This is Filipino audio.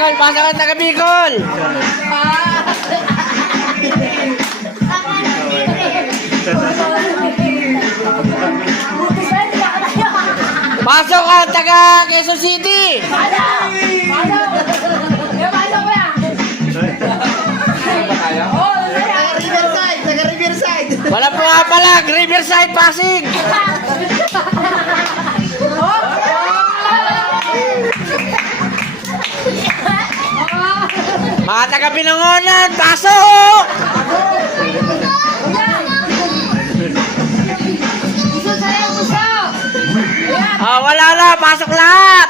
Bicol, pasok ang taga Bicol. Pasok ang taga Quezon City. Wala po nga pala, Riverside, Pasig. Mga taga Binangonan, pasok! Wala na, pasok lahat!